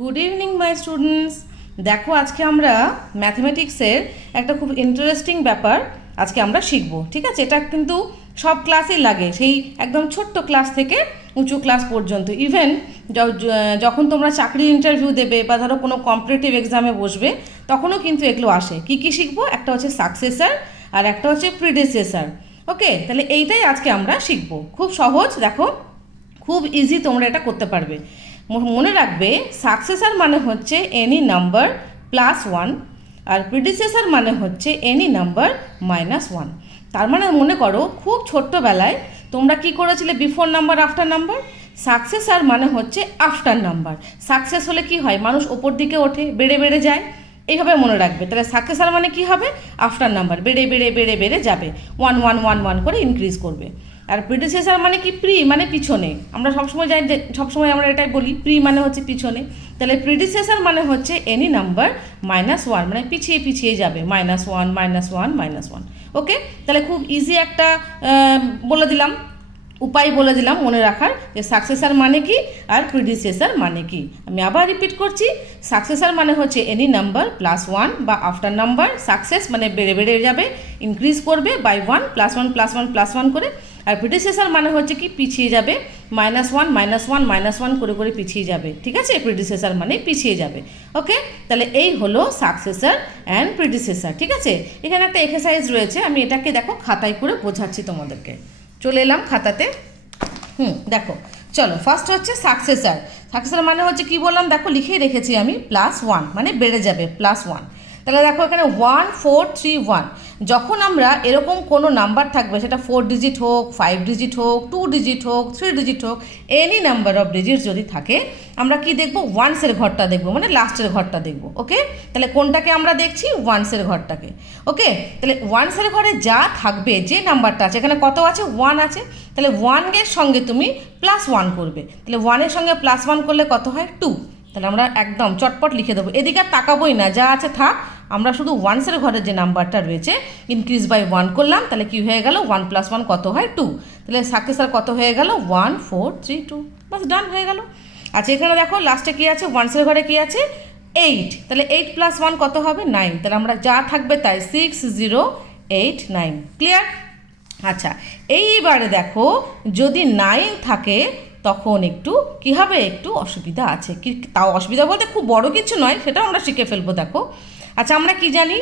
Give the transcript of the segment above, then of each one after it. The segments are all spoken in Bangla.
Good evening my students. দেখো আজকে আমরা ম্যাথমেটিক্সের একটা খুব ইন্টারেস্টিং ব্যাপার আজকে আমরা শিখব। ঠিক আছে, এটা কিন্তু সব ক্লাসেই লাগে, সেই একদম ছোট্ট ক্লাস থেকে উঁচু ক্লাস পর্যন্ত। ইভেন যখন তোমরা চাকরির ইন্টারভিউ দেবে বা ধরো কোনো কম্পিটিটিভ এক্সামে বসবে তখনও কিন্তু এগুলো আসে। কি কি শিখবো? একটা হচ্ছে সাকসেসর আর একটা হচ্ছে প্রিডিসেসর। ওকে, তাহলে এইটাই আজকে আমরা শিখবো। খুব সহজ, দেখো খুব ইজি, তোমরা এটা করতে পারবে। মনে রাখবে সাকসেসর মানে হচ্ছে এনি নাম্বার প্লাস ওয়ান, আর প্রিডিসেসর মানে হচ্ছে এনি নাম্বার মাইনাস ওয়ান। তার মানে মনে করো খুব ছোট্টবেলায় তোমরা কি করেছিলে? Before number after number. Successor মানে হচ্ছে আফটার নাম্বার। সাকসেস হলে কি হয়? মানুষ ওপর দিকে ওঠে, বেড়ে বেড়ে যায়। এইভাবে মনে রাখবে। তাহলে সাকসেসর মানে কি হবে? আফটার নাম্বার, বেড়ে বেড়ে বেড়ে বেড়ে যাবে, ওয়ান ওয়ান ওয়ান ওয়ান করে ইনক্রিজ করবে। আর প্রিডিসেসর মানে কি? প্রি মানে পিছনে। আমরা সবসময় যাই, সবসময় আমরা এটাই বলি, প্রি মানে হচ্ছে পিছনে। তাহলে প্রিডিসেসর মানে হচ্ছে এনি নাম্বার মাইনাস ওয়ান, মানে পিছিয়ে পিছিয়ে যাবে, minus one minus one minus one. Okay, তাহলে খুব ইজি একটা বলে দিলাম, উপায় বলে দিলাম মনে রাখার, যে সাকসেসর মানে কি আর প্রিডিসেসর মানে কি। আমি আবার রিপিট করছি, সাকসেসর মানে হচ্ছে এনি নাম্বার প্লাস ওয়ান বা আফটার নাম্বার। সাকসেস মানে বেড়ে বেড়ে যাবে, ইনক্রিজ করবে by one, plus one plus one plus one করে। আর প্রিডিসেসর মানে হচ্ছে কি? পিছিয়ে যাবে, minus one minus one minus one করে করে পিছিয়ে যাবে। ঠিক আছে, প্রিডিসেসর মানে পিছিয়ে যাবে। ওকে, তাহলে এই হলো সাকসেসর অ্যান্ড প্রিডিসেসর। ঠিক আছে, এখানে একটা এক্সারসাইজ রয়েছে, আমি এটাকে দেখো খাতায় করে বোঝাচ্ছি তোমাদেরকে। চলে এলাম খাতাতে। দেখো, চলো ফার্স্ট হচ্ছে সাকসেসর। সাকসেসর মানে হচ্ছে কি বললাম? দেখো লিখেই রেখেছি আমি, প্লাস ওয়ান মানে বেড়ে যাবে, প্লাস ওয়ান। তাহলে দেখো এখানে 1 4 3 1। যখন আমরা এরকম কোনো নাম্বার থাকবে, সেটা 4 ডিজিট হোক, 5 ডিজিট হোক, 2 ডিজিট হোক, 3 ডিজিট হোক, এনি নাম্বার অফ ডিজিট যদি থাকে, আমরা কি দেখব? ওয়ান্সের ঘরটা দেখব, মানে লাস্টের ঘরটা দেখব। ওকে, তাহলে কোনটাকে আমরা দেখছি? ওয়ান্সের ঘরটাকে। ওকে, তাহলে ওয়ান্সের ঘরে যা থাকবে, যে নাম্বারটা আছে, এখানে কত আছে? 1 আছে। তাহলে 1 এর সঙ্গে তুমি প্লাস 1 করবে। তাহলে 1 এর সঙ্গে প্লাস 1 করলে কত হয়? 2। তাহলে আমরা একদম চটপট লিখে দেবো, এদিকে আর তাকাবোই না, যা আছে থাক। আমরা শুধু ওয়ান্সের ঘরের যে নাম্বারটা রয়েছে ইনক্রিজ বাই 1 করলাম, তাহলে কি হয়ে গেল? 1 প্লাস 1 কত হয়? 2। তাহলে সাকসেসর কত হয়ে গেল? 1 4 3 2। বাস, ডান হয়ে গেল। আচ্ছা, এখানে দেখো লাস্টে কি আছে? ওয়ান্সের ঘরে কি আছে? 8। তাহলে 8 প্লাস 1 কত হবে? 9। তাহলে আমরা যা থাকবে তাই, 6 0 8 9। ক্লিয়ার? আচ্ছা, এইবারে দেখো যদি 9 থাকে তখন একটু কি হবে? একটু অসুবিধা আছে। কি তাও অসুবিধা বলতে খুব বড় কিছু নয়, সেটাও আমরা শিখে ফেলবো। দেখো, আচ্ছা আমরা কি জানি?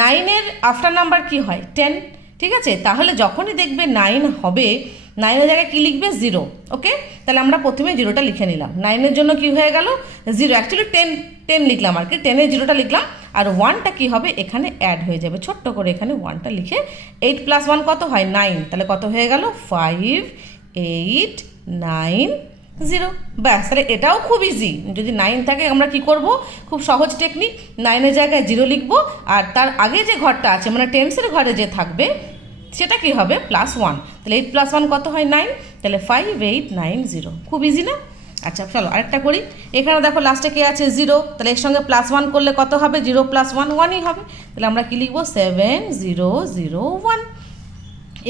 9-এর আফটার নাম্বার কি হয়? 10। ঠিক আছে, তাহলে যখনই দেখবে 9 হবে, 9-এর জায়গায় কী লিখবে? 0। ওকে, তাহলে আমরা প্রথমে 0টা লিখে নিলাম। 9-এর জন্য কি হয়ে গেল? 0। অ্যাকচুয়ালি 10 লিখলাম আর কি, 10-এর 0টা লিখলাম। আর 1টা কী হবে? এখানে অ্যাড হয়ে যাবে, ছোট্ট করে এখানে 1টা লিখে। 8 প্লাস 1 কত হয়? 9। তাহলে কত হয়ে গেল? 5 8 9 0। ব্যাস, তাহলে এটাও খুব ইজি। যদি 9 থাকে আমরা কি করব? খুব সহজ টেকনিক, 9-এর জায়গায় 0 লিখব, আর তার আগে যে ঘরটা আছে মানে টেন্সের ঘরে যে থাকবে সেটা কি হবে? প্লাস 1। তাহলে 8 প্লাস 1 কত হয়? 9। তাহলে 5 8 9 0। খুব ইজি না? আচ্ছা চলো আরেকটা করি। এখানে দেখো লাস্টে কে আছে? 0। তাহলে এর সঙ্গে প্লাস 1 করলে কত হবে? 0 প্লাস 1 1ই হবে। তাহলে আমরা কি লিখবো? 7 0 0 1।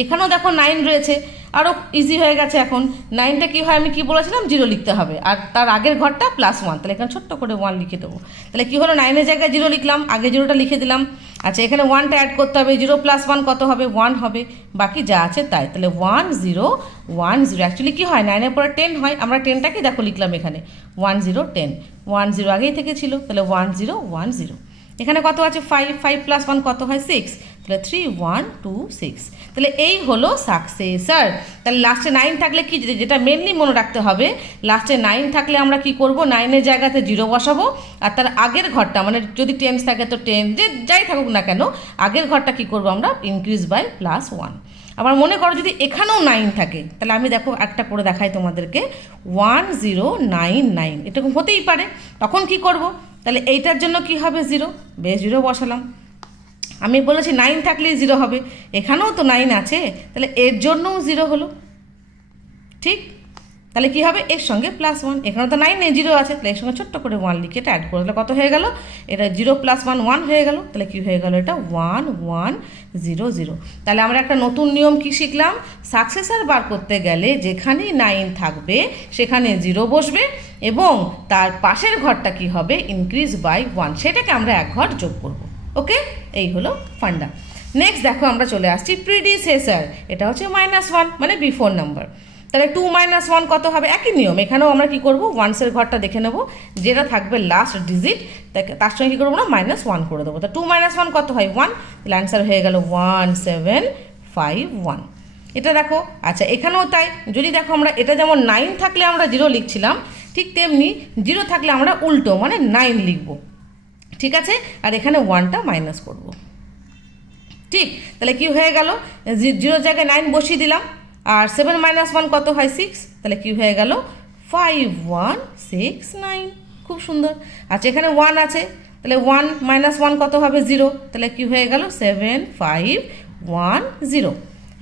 এখানেও দেখো 9 রয়েছে, আরও ইজি হয়ে গেছে। এখন 9টা কী হয়? আমি কি বলেছিলাম? 0 লিখতে হবে, আর তার আগের ঘরটা প্লাস 1। তাহলে এখানে ছোট্ট করে 1 লিখে দেবো। তাহলে কী হলো? 9-এর জায়গায় 0 লিখলাম, আগে 0টা লিখে দিলাম। আচ্ছা, এখানে 1টা অ্যাড করতে হবে, 0 প্লাস 1 কত হবে? 1 হবে। বাকি যা আছে তাই। তাহলে 1 0 1 0। অ্যাকচুয়ালি কী হয়? 9-এর পরে 10 হয়, আমরা 10টাকে দেখো লিখলাম এখানে 1 0 10। 1 0 আগেই থেকে ছিল, তাহলে 1 0 1 0। এখানে কত আছে? 5 5 প্লাস 1 কত হয়? 6। তাহলে 3 1 2 6। তাহলে এই হলো সাকসেসর। তাহলে লাস্টে 9 থাকলে কি, যেটা মেনলি মনে রাখতে হবে, লাস্টে 9 থাকলে আমরা কি করব? 9-এর জায়গাতে 0 বসাবো, আর তার আগের ঘরটা মানে যদি 10 থাকে তো 10, যে যাই থাকুক না কেন, আগের ঘরটা কি করব আমরা? Increase by plus 1। আবার মনে করো যদি এখানেও 9 থাকে, তাহলে আমি দেখো একটা করে দেখাই তোমাদেরকে, 1 0 9 9। এরকম হতেই পারে, তখন কি করব? তাহলে এইটার জন্য কি হবে? 0। বেশ, 0 বসালাম। আমি বলেছি 9 থাকলেই 0 হবে, এখানেও তো 9 আছে, তাহলে এর জন্যও 0 হলো। ঠিক, তাহলে কী হবে? এর সঙ্গে প্লাস 1। এখানে তো 9 নেই, 0 আছে, তাহলে এর সঙ্গে ছোট্ট করে 1 লিখে এটা অ্যাড করে দিলে কত হয়ে গেল? এটা 0 প্লাস 1 1 হয়ে গেল। তাহলে কী হয়ে গেল? এটা 1 1 0 0। তাহলে আমরা একটা নতুন নিয়ম কি শিখলাম? সাকসেসর বার করতে গেলে যেখানেই 9 থাকবে সেখানে 0 বসবে, এবং তার পাশের ঘরটা কি হবে, ইনক্রিজ বাই 1, সেটাকে আমরা এক ঘর যোগ করব। ওকে, এই হলো ফান্ডা। নেক্সট দেখো আমরা চলে আসছি প্রিডিসেসর, এটা হচ্ছে -1 মানে বিফোর নাম্বার। তাহলে 2 - 1 কত হবে, একই নিয়ম, এখানেও আমরা কি করব, ওয়ান্সের ঘরটা দেখে নেব, যেটা থাকবে লাস্ট ডিজিট তার সঙ্গে কী করবো না, -1 করে দেবো। তো 2 - 1 কত হয়, 1, তাহলে অ্যান্সার হয়ে গেল 1751। এটা দেখো, আচ্ছা এখানেও তাই, যদি দেখো আমরা এটা যেমন 9 থাকলে আমরা 0 লিখছিলাম, ঠিক তেমনি 0 থাকলে আমরা উল্টো মানে 9 লিখব, ঠিক আছে, আর এখানে 1টা মাইনাস করব। ঠিক, তাহলে কি হয়ে গেল, 0 জায়গায় 9 বসিয়ে দিলাম, আর 7 - 1 কত হয়, 6, তাহলে কি হয়ে গেল 5169। খুব সুন্দর। আচ্ছা এখানে 1 আছে, তাহলে 1 - 1 কত হবে, 0, তাহলে কি হয়ে গেল 7510।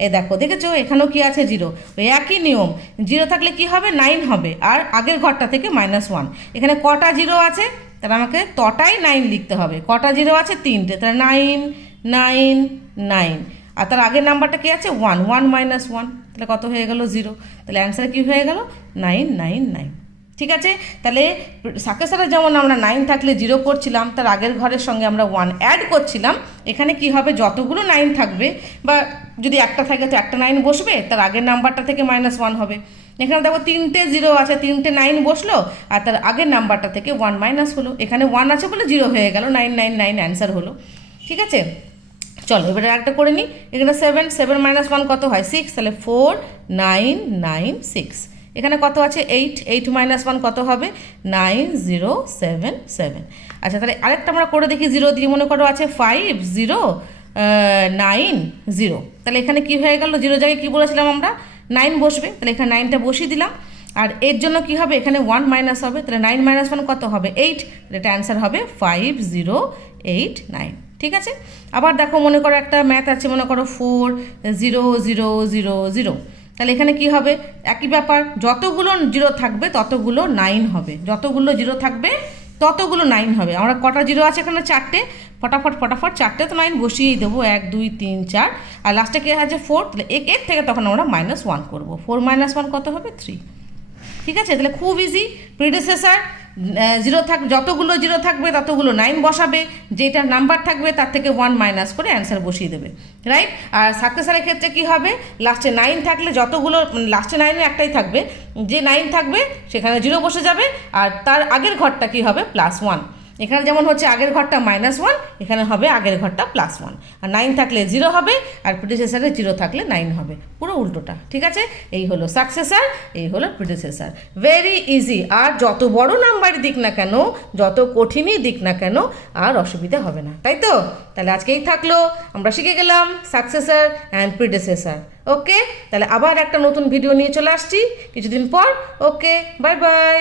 এই দেখো, দেখেছো এখানেও কি আছে, 0, ওই একই নিয়ম, 0 থাকলে কি হবে, 9 হবে, আর আগের ঘরটা থেকে -1। এখানে কটা 0 আছে, তাহলে আমাকে তটাই 9 লিখতে হবে। কটা 0 আছে, 3টে, তাহলে 9 9 9, আর তার আগের নাম্বারটা কি আছে, 1 1 - 1, তাহলে কত হয়ে গেল 0, তাহলে অ্যান্সার কি হয়ে গেল 999। ঠিক আছে, তাহলে সাকেসারে যেমন আমরা 9 থাকলে 0 করছিলাম, তার আগের ঘরের সঙ্গে আমরা 1 অ্যাড করছিলাম, এখানে কি হবে, যতগুলো 9 থাকবে, বা যদি একটা থাকে তো একটা 9 বসবে, তার আগের নাম্বারটা থেকে -1 হবে। এখানে দেখো 3টে 0 আছে, 3টে 9 বসলো, আর তার আগের নাম্বারটা থেকে 1 মাইনাস হলো, এখানে 1 আছে বলে 0 হয়ে গেল, 999 অ্যান্সার হলো। ঠিক আছে, চলো এবারে একটা করে নিই। এখানে 7 7 - 1 কত হয়, 6, তাহলে 4996। এখানে কত আছে, 8 8 - 1 কত হবে, 9077। আচ্ছা তাহলে আরেকটা আমরা করে দেখি 0 দিয়ে, মনে করো আছে 5090, তাহলে এখানে কি হয়ে গেল, 0 জায়গায় কী বলেছিলাম আমরা, 9 বসবে, তাহলে এখানে 9টা বসিয়ে দিলাম, আর এর জন্য কি হবে, এখানে 1 মাইনাস হবে, তাহলে 9 - 1 কত হবে, 8, তাহলে এটা অ্যান্সার হবে 5089। ঠিক আছে, আবার দেখো মনে করো একটা ম্যাথ আছে, মনে করো 40000, তাহলে এখানে কি হবে, একই ব্যাপার, যতগুলো 0 থাকবে ততগুলো 9 হবে, যতগুলো 0 থাকবে ততগুলো 9 হবে। আমরা কটা 0 আছে এখানে, 4টে, ফটাফট 4টে তো 9 বসিয়েই দেবো, 1 2 3 4, আর লাস্টে কে আছে 4, তাহলে এর থেকে তখন আমরা -1 করবো, 4 - 1 কত হবে, 3। ঠিক আছে, তাহলে খুব ইজি, প্রিডিসেসর 0 যতগুলো 0 থাকবে ততগুলো 9 বসাবে, যেটা নাম্বার থাকবে তার থেকে 1 মাইনাস করে অ্যান্সার বসিয়ে দেবে, রাইট। আর সাকসেসরের ক্ষেত্রে কি হবে, লাস্টে 9 থাকলে যতগুলো, লাস্টে 9 একটাই থাকবে, যে 9 থাকবে সেখানে 0 বসে যাবে, আর তার আগের ঘরটা কি হবে, +1। এখানে যেমন হচ্ছে আগের ঘরটা -1, এখানে হবে আগের ঘরটা +1, আর 9 থাকলে 0 হবে, আর প্রিডিসেসরে 0 থাকলে 9 হবে, পুরো উল্টোটা। ঠিক আছে, এই হলো সাকসেসর, এই হলো প্রিডিসেসর, ভেরি ইজি। আর যত বড় নাম্বারই দিক না কেন, যত কঠিনই দিক না কেন, আর অসুবিধা হবে না, তাই তো। তাহলে আজকেই থাকলো, আমরা শিখে গেলাম সাকসেসর অ্যান্ড প্রিডিসেসর। ওকে, তাহলে আবার একটা নতুন ভিডিও নিয়ে চলে আসছি কিছুদিন পর। ওকে, বাই বাই।